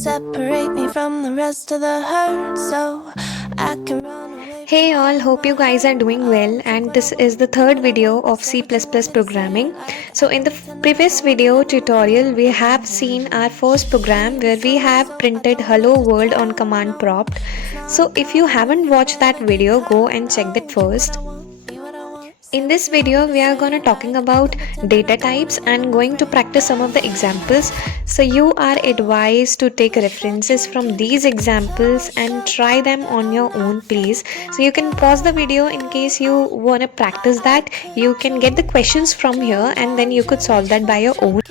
separate me from the rest of the hurt so I can run away. Hey all, hope you guys are doing well, and this is the third video of C++ programming. So in the previous video tutorial we have seen our first program where we have printed hello world on command prompt. So if you haven't watched that video, go and check that first. In this video, we are going to talking about data types and going to practice some of the examples. So you are advised to take references from these examples and try them on your own, please. So you can pause the video in case you want to practice that. You can get the questions from here and then you could solve that by your own.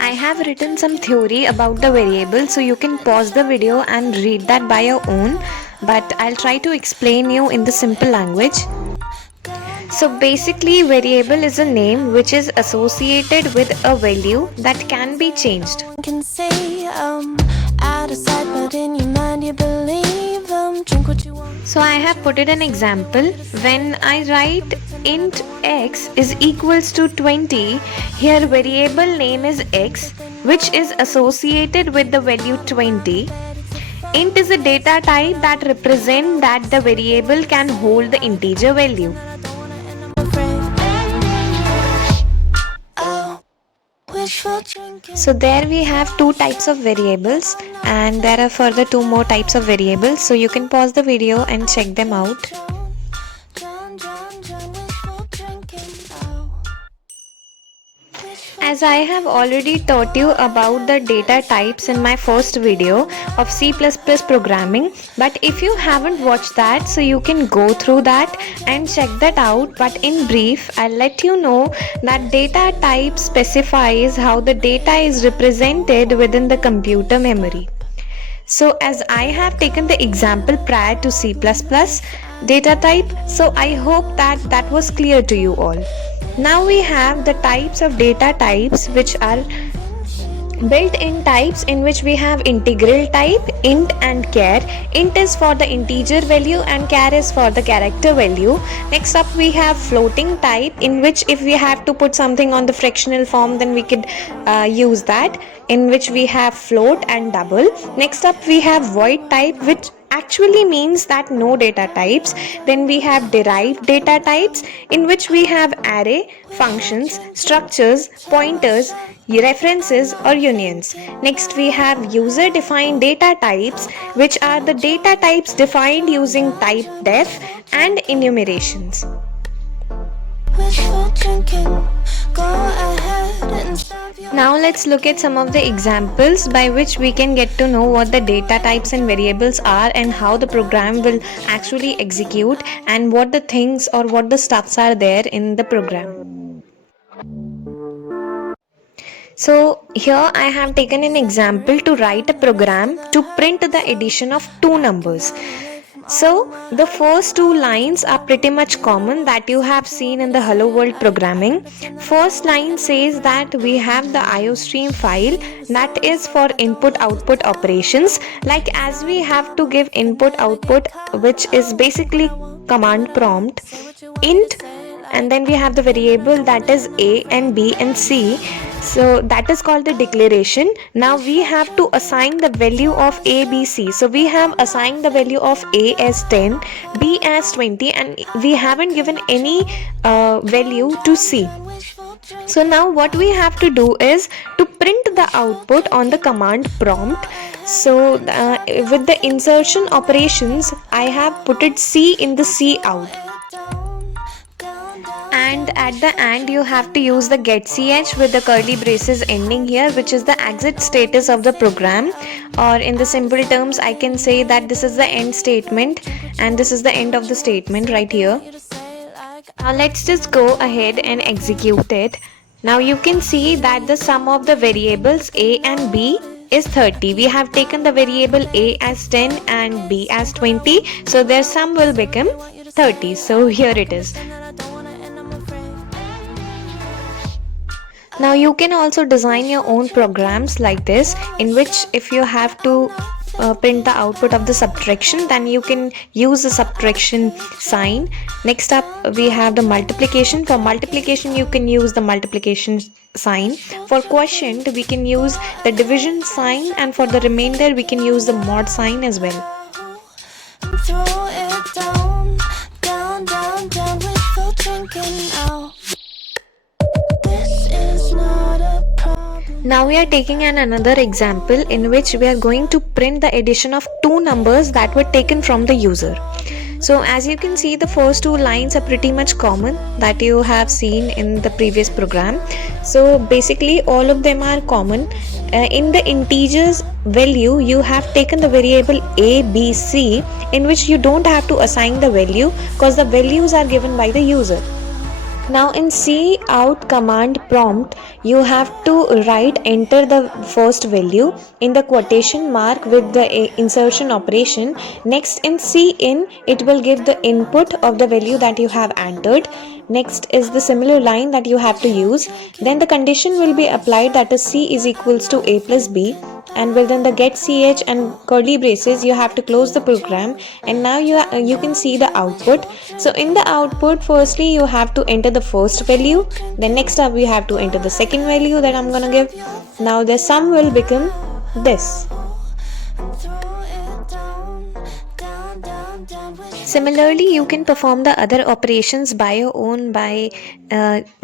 I have written some theory about the variable, so you can pause the video and read that by your own, but I'll try to explain you in the simple language. So basically, variable is a name which is associated with a value that can be changed. Can say out of sight, but in your mind you believe them. Drink what you want. So I have put it an example. When I write int x is equals to 20, here variable name is x, which is associated with the value 20. Int is a data type that represents that the variable can hold the integer value. So there we have two types of variables, and there are further two more types of variables, so you can pause the video and check them out. As I have already taught you about the data types in my first video of C++ programming, but if you haven't watched that, so you can go through that and check that out. But in brief, I'll let you know that data type specifies how the data is represented within the computer memory. So as I have taken the example prior to C++ data type, so I hope that was clear to you all. Now we have the types of data types, which are built-in types, in which we have integral type, int and char. Int is for the integer value and char is for the character value. Next up we have floating type, in which if we have to put something on the fractional form, then we could use that, in which we have float and double. Next up we have void type, which actually means that no data types. Then we have derived data types, in which we have array, functions, structures, pointers, references or unions. Next we have user defined data types, which are the data types defined using type def and enumerations. Now let's look at some of the examples by which we can get to know what the data types and variables are and how the program will actually execute and what the things or what the stuffs are there in the program. So here I have taken an example to write a program to print the addition of two numbers. So the first two lines are pretty much common that you have seen in the Hello World programming. First line says that we have the IOStream file that is for input output operations, like as we have to give input output, which is basically command prompt, int, and then we have the variable that is a and b and c. So that is called the declaration. Now we have to assign the value of a, b, c. So we have assigned the value of a as 10, b as 20, and we haven't given any value to c. So now what we have to do is to print the output on the command prompt. So with the insertion operations, I have put it c in the c out. And at the end you have to use the getch with the curly braces ending here, which is the exit status of the program, or in the simple terms I can say that this is the end statement and this is the end of the statement right here. Now let's just go ahead and execute it. Now you can see that the sum of the variables a and b is 30. We have taken the variable a as 10 and b as 20, so their sum will become 30. So here it is. Now you can also design your own programs like this, in which if you have to print the output of the subtraction, then you can use the subtraction sign. Next up we have the multiplication. For multiplication you can use the multiplication sign. For quotient we can use the division sign, and for the remainder we can use the mod sign as well. Throw it down, down, down, down without drinking now. This is not a problem. Now we are taking another example in which we are going to print the addition of two numbers that were taken from the user. So as you can see, the first two lines are pretty much common that you have seen in the previous program. So basically all of them are common. In the integers value you have taken the variable a, b, c, in which you don't have to assign the value because the values are given by the user. Now in cout command prompt you have to write enter the first value in the quotation mark with the insertion operation. Next in cin it will give the input of the value that you have entered. Next is the similar line that you have to use. Then the condition will be applied, that is c is equals to a plus b, and within the get ch and curly braces you have to close the program, and now you can see the output. So in the output firstly you have to enter the first value, then next up you have to enter the second value that I'm gonna give. Now the sum will become this. Throw it down, down, down, down with Similarly, you can perform the other operations by your own by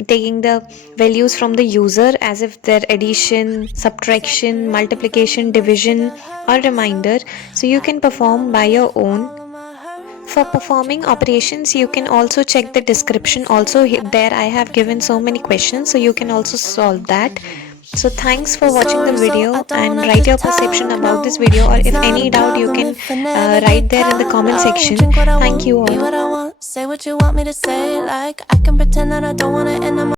taking the values from the user as if they're addition, subtraction, multiplication, division, or remainder. So you can perform by your own. For performing operations, you can also check the description. Also, there I have given so many questions, so you can also solve that. So thanks for watching the video, and write your perception about this video, or if any doubt you can write there in the comment section. Thank you all. Be what I want, say what you want me to say. Like I can pretend that I don't wanna end up